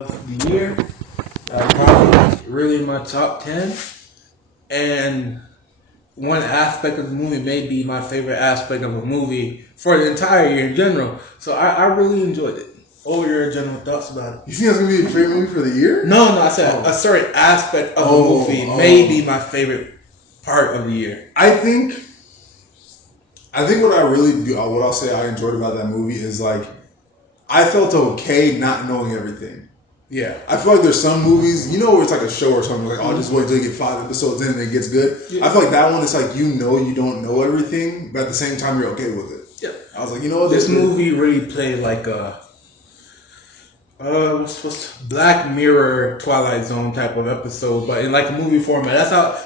The year, probably really in my top 10. And one aspect of the movie may be my favorite aspect of a movie for the entire year in general. So I really enjoyed it. What were your general thoughts about it? You think that's gonna be your favorite movie for the year? No, I said a certain aspect of the movie may be my favorite part of the year. I think what I really do, what I'll say I enjoyed about that movie is like I felt okay not knowing everything. Yeah. I feel like there's some movies, where it's like a show or something, like, oh, just wait till you get 5 episodes in and it gets good. Yeah. I feel like that one is like, you don't know everything, but at the same time, you're okay with it. Yeah. I was like, you know what? This movie really played like a what's Black Mirror, Twilight Zone type of episode, but in like a movie format.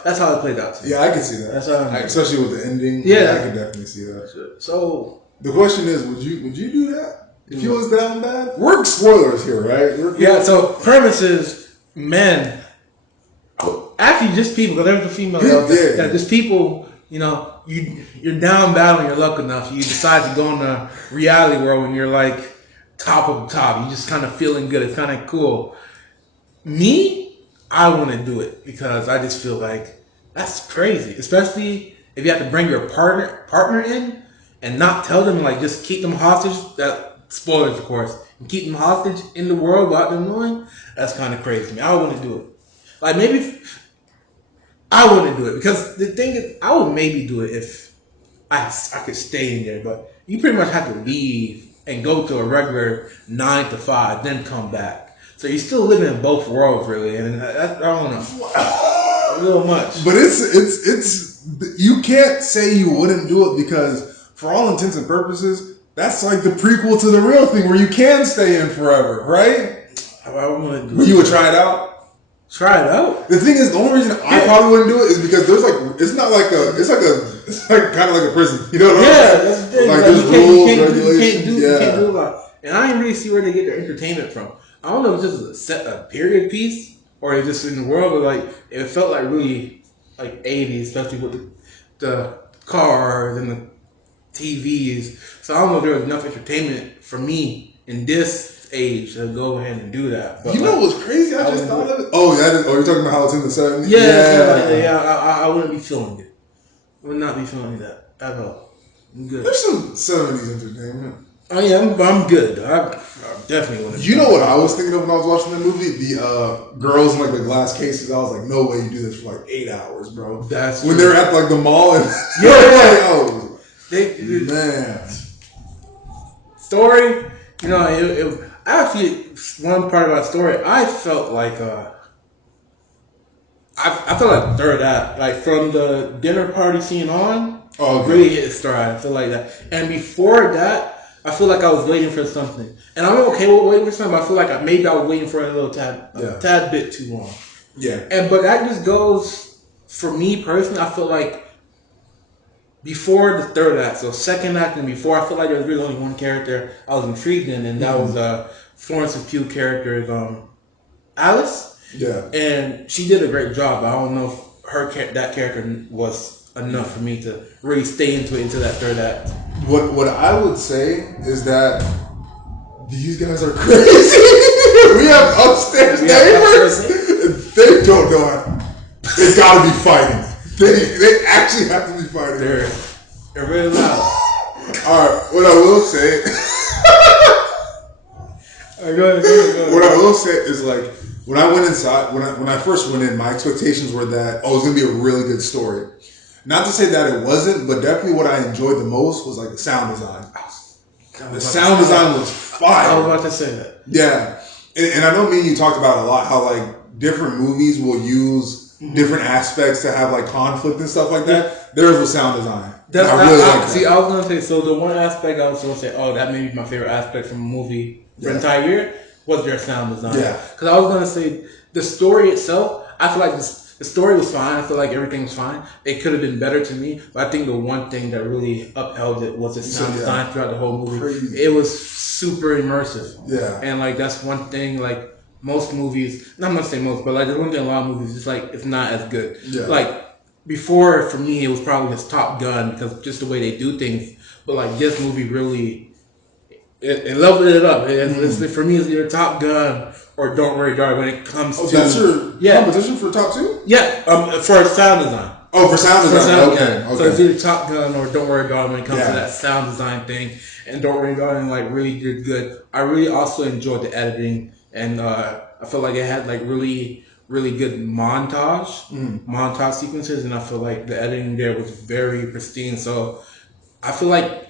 That's how it played out to me. Yeah, I can see that. That's how especially with the ending. Yeah, I can definitely see that. So the question is, would you do that? If you was down bad, we're spoilers here, right? Yeah. So premise is men, actually just people, because there's a female. Yeah. Just people. You're down bad when you're lucky enough. You decide to go in the reality world when you're like top of the top. You just kind of feeling good. It's kind of cool. Me, I want to do it because I just feel like that's crazy, especially if you have to bring your partner in and not tell them, like, just keep them hostage. That spoilers, of course, and keep them hostage in the world without them knowing. That's kind of crazy to me. I want to do it. Like, maybe I want to do it because the thing is, I would maybe do it if I could stay in there, but you pretty much have to leave and go to a regular 9 to 5, then come back. So you're still living in both worlds, really, and I don't know, a little much. But it's you can't say you wouldn't do it because for all intents and purposes, that's like the prequel to the real thing where you can stay in forever, right? I want to do You would try it out. Try it out. The thing is, the only reason I probably wouldn't do it is because there's like it's like kind of like a prison. You know what I mean? Yeah, that's the thing. Like there's rules, regulations. You can't do a lot. And I didn't really see where they get their entertainment from. I don't know if this is a period piece or it's just in the world, but like it felt like really like 80s, especially with the cars and the TVs. So I don't know if there was enough entertainment for me in this age to go ahead and do that. But you know what's crazy? I just thought of it. Oh, you're talking about how it's in the 70s? Yeah. I wouldn't be feeling it. I would not be feeling that at all. I'm good. There's some 70s entertainment. Oh yeah, I'm good. I definitely want to. You know what I was thinking of when I was watching the movie? The girls in like the glass cases. I was like, no way you do this for like 8 hours, bro. That's when they're at like the mall and man. Story, it actually one part about story. I felt like I felt like third act, like from the dinner party scene on. Really hit its stride. I feel like that, and before that. I feel like I was waiting for something, and I'm okay with waiting for something. But I feel like maybe I was waiting for a tad bit too long. Yeah. But that just goes for me personally. I feel like before the third act, so second act and before, I feel like there was really only one character I was intrigued in, and that was Florence Pugh character, Alice. Yeah. And she did a great job. I don't know if that character was enough for me to really stay into that third act. What I would say is that these guys are crazy. We have upstairs neighbors. They don't know how. They gotta be fighting. They actually have to be fighting. They're really loud. Alright, what I will say. Go ahead. What I will say is like when I went inside, when I first went in, my expectations were that it's gonna be a really good story. Not to say that it wasn't, but definitely what I enjoyed the most was like the sound design. The sound design was fire. I was about to say that. Yeah. And I know me and you talked about a lot how like different movies will use different aspects to have like conflict and stuff like that. Yeah. There's with sound desigine. I really like that. See, I was gonna say, so the one aspect I was gonna say, that may be my favorite aspect from a movie for the entire year was their sound design. Yeah. Because I was gonna say the story itself, I feel like the story was fine. I feel like everything was fine. It could have been better to me, but I think the one thing that really upheld it was the sound design throughout the whole movie. Crazy. It was super immersive. Yeah. And like that's one thing like most movies, not gonna say most, but like the one thing a lot of movies is like it's not as good. Yeah. Like before for me it was probably just Top Gun because just the way they do things. But like this movie really it leveled it up. For me, it's either Top Gun or Don't Worry Darling when it comes to. That's your competition for top 2? Yeah, for sound design. Oh, for sound design. Okay. So it's either Top Gun or Don't Worry Darling when it comes to that sound design thing. And Don't Worry Darling like really did good. I really also enjoyed the editing, and I feel like it had like really good montage sequences, and I feel like the editing there was very pristine. So I feel like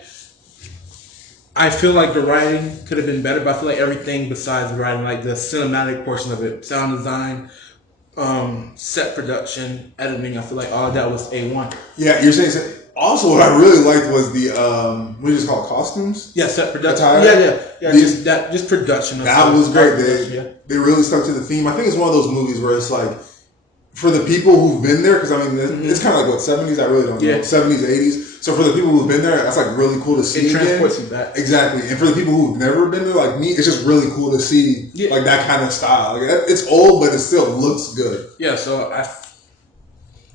the writing could have been better, but I feel like everything besides the writing, like the cinematic portion of it, sound design, set production, editing, I feel like all of that was A1. Yeah, you're saying. Also, what I really liked was the what do you just call it, costumes? Yeah, set production. Attire. Yeah. Just production. That was great. They really stuck to the theme. I think it's one of those movies where it's like for the people who've been there, because I mean it's kind of like what 70s. I really don't know 70s, 80s. So for the people who've been there, that's like really cool to see. It transports you back. Exactly. And for the people who've never been there, like me, it's just really cool to see like that kind of style. Like it's old, but it still looks good. Yeah. So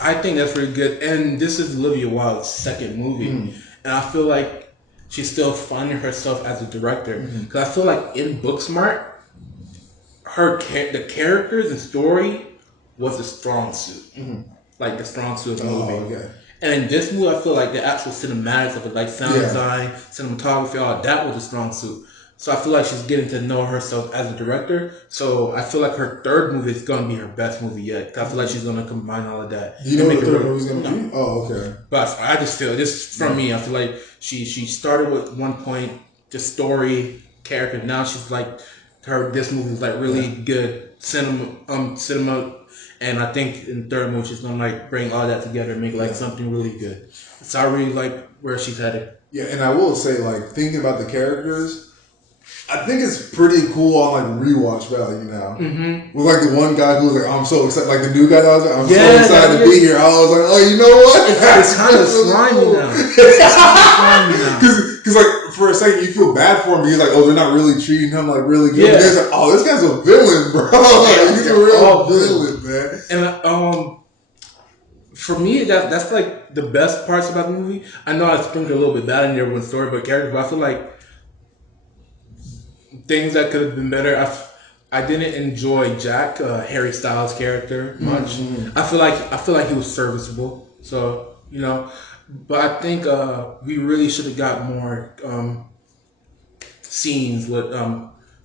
I think that's really good. And this is Olivia Wilde's second movie. And I feel like she's still finding herself as a director. Because I feel like in Booksmart, the characters and story was the strong suit. Like the strong suit of the movie. Okay. And in this movie, I feel like the actual cinematics of it, like sound design, cinematography, all that was a strong suit. So I feel like she's getting to know herself as a director. So I feel like her third movie is going to be her best movie yet. I feel like she's going to combine all of that. Do you know what the third movie is going to be? Oh, okay. But I just feel, this from me, I feel like she started with one point, just story, character. Now she's like, this movie is like really good cinema. And I think in the third movie, she's going to like bring all that together and make like something really good. So I really like where she's headed. Yeah, and I will say, like, thinking about the characters, I think it's pretty cool on like rewatch value now. With like the one guy who was like, "I'm so excited," like the new guy that was like, "I'm so excited to be here." I was like, "Oh, you know what?" It's kind of slimy now. Because like for a second you feel bad for him. Because like, oh, they're not really treating him like really good. But then it's like, oh, this guy's a villain, bro. Like, he's a real villain, man. And for me, that's like the best parts about the movie. I know I sprinkled a little bit bad in there with story, but character. But I feel like things that could have been better. I didn't enjoy Jack, Harry Styles' character much. I feel like he was serviceable. So but I think we really should have got more scenes with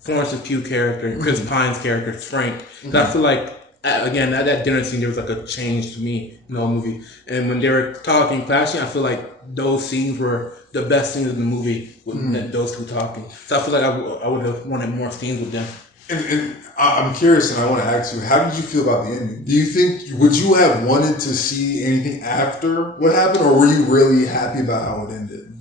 Florence Pugh character and Chris Pine's character Frank. I feel like again at that dinner scene there was like a change to me in the whole movie. And when they were talking, clashing, I feel like those scenes were the best scenes in the movie with those two talking. So I feel like I would have wanted more scenes with them. And I'm curious, and I want to ask you, how did you feel about the ending? Do you think, would you have wanted to see anything after what happened, or were you really happy about how it ended?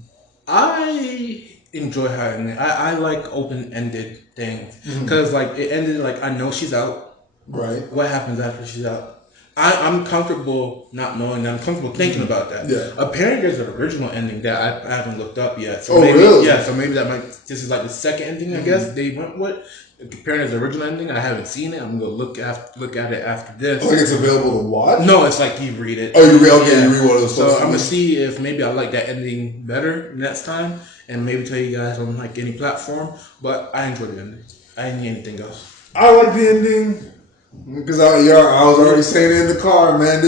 I enjoy how it ended. I like open-ended things because like it ended like I know she's out. Right. What happens after she's out? I'm comfortable not knowing that. I'm comfortable thinking about that. Yeah. Apparently, there's an original ending that I haven't looked up yet. So maybe, really? Yeah. So maybe this is like the second ending. I guess they went with. Apparently, there's an original ending. I haven't seen it. I'm gonna look at it after this. I think it's available to watch. No, it's like you read it. Oh, you read? Okay, you read one of those. So I'm gonna see if maybe I like that ending better next time, and maybe tell you guys on like any platform. But I enjoyed the ending. I didn't need anything else. I like the ending. Because I was already saying it in the car, man.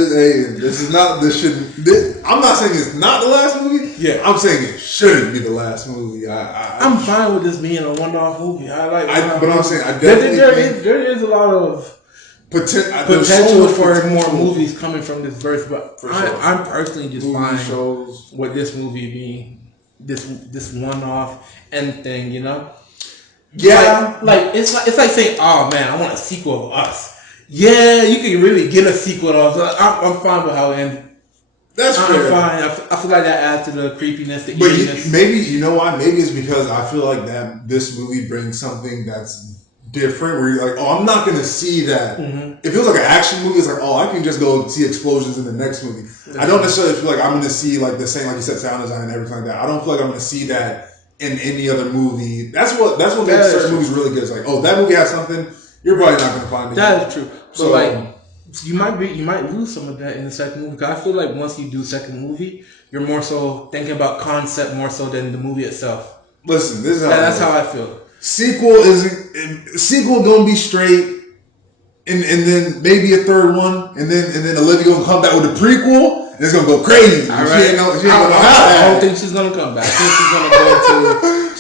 I'm not saying it's not the last movie. Yeah, I'm saying it shouldn't be the last movie. I'm fine with this being a one-off movie. But I'm saying I definitely there is a lot of potential for more movies coming from this verse. But I'm personally just fine with this movie being this one-off end thing. Yeah, like it's like saying, "Oh man, I want a sequel of Us." Yeah, you can really get a sequel of Us. I'm fine with how it ends. That's fair. I'm fine. I feel like that adds to the creepiness, the but eeriness. Maybe you know why? Maybe it's because I feel like that this movie brings something that's different. Where you're like, oh, I'm not gonna see that. It feels like an action movie. It's like, oh, I can just go see explosions in the next movie. I don't necessarily feel like I'm gonna see like the same, like you said, sound design and everything like that. I don't feel like I'm gonna see that in any other movie. That's what makes certain movies really good. It's like, oh, that movie has something you're probably not gonna find it. That is true. So like, you might lose some of that in the second movie. Because I feel like once you do second movie, you're more so thinking about concept more so than the movie itself. Listen, this is that's how I feel. Sequel gonna be straight. And then maybe a third one, and then Olivia gonna come back with a prequel, and it's gonna go crazy. All right. I don't think she's gonna come back. I think she's gonna go to.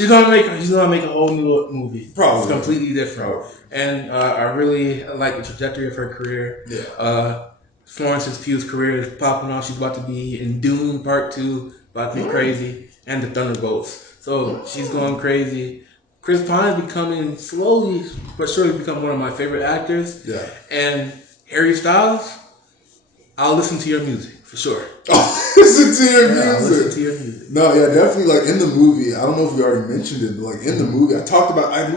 She's gonna make a whole new movie. Probably. It's completely different. And I really like the trajectory of her career. Yeah. Florence Pugh's career is popping off. She's about to be in Dune Part 2, about to be crazy, and the Thunderbolts. So she's going crazy. Chris Pine is becoming slowly but surely become one of my favorite actors. Yeah. And Harry Styles, I'll listen to your music for sure. Listen to your music. I'll listen to your music. No, yeah, definitely. Like in the movie, I don't know if you already mentioned it, but like in the movie, I talked about. I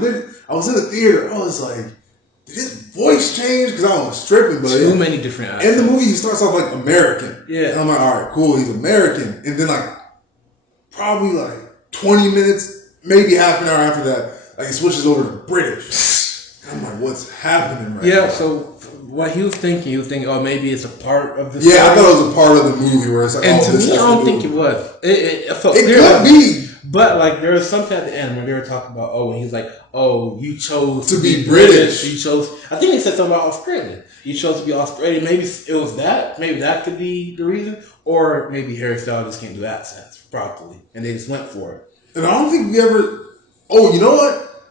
was in the theater. I was like, did his voice change? Because I was tripping. But too many different actors. In the movie, he starts off like American. Yeah. And I'm like, all right, cool. He's American. And then like probably like 20 minutes. Maybe half an hour after that, like it switches over to British. I'm like, what's happening right now? Yeah, so what he was thinking, oh, maybe it's a part of the story. I thought it was a part of the movie where it's like, and to me, I don't think it was. It could be. But like there was something at the end when they were talking about, when he was like, you chose to be British. You chose, I think they said something about Australia. You chose to be Australian. Maybe it was that. Maybe that could be the reason. Or maybe Harry Styles just can't do accents properly. And they just went for it. And I don't think we ever. Oh, you know what?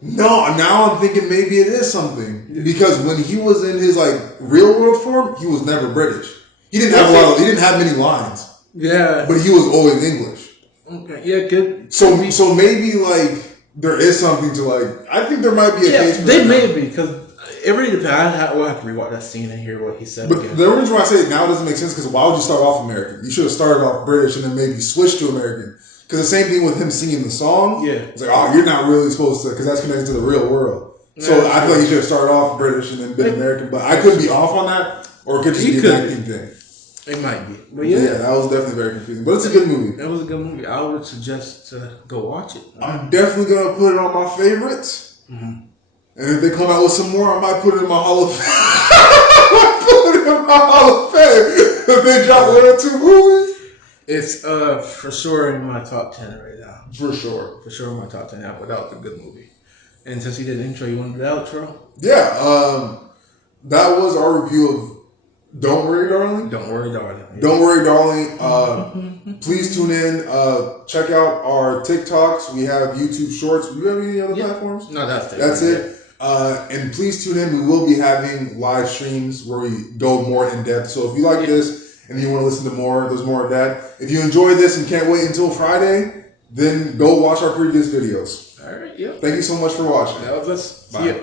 No, now I'm thinking maybe it is something because when he was in his like real world form, he was never British. He didn't have He didn't have many lines. Yeah, but he was always English. Okay, yeah, good. So maybe like there is something to like. I think there might be a case. They may be because it really depends. We'll have to rewatch that scene and hear what he said. But again. the reason why I say it now doesn't make sense because why would you start off American? You should have started off British and then maybe switch to American. Because the same thing with him singing the song. Yeah. It's like, you're not really supposed to, because that's connected to the real world. So I feel like you should have started off British and then been American. But I could be off on that, or it could just be an acting thing. It might be. But yeah, that was definitely very confusing. But it's a good movie. It was a good movie. I would suggest to go watch it. I'm definitely going to put it on my favorites. Mm-hmm. And if they come out with some more, I might put it in my Hall of Fame. If they drop 1 or 2 movies. It's for sure in my top 10 right now. For sure in my top 10. That was a good movie. And since you did the intro, you want to do the outro? Yeah. That was our review of Don't Worry, Darling. Don't Worry, Darling. Yeah. Don't Worry, Darling. Please tune in. Check out our TikToks. We have YouTube Shorts. Do you have any other platforms? No, that's it. That's it. And please tune in. We will be having live streams where we go more in depth. So if you like this, and you want to listen to more, there's more of that. If you enjoyed this and can't wait until Friday, then go watch our previous videos. All right, yeah. Thank you so much for watching. That was us. Bye.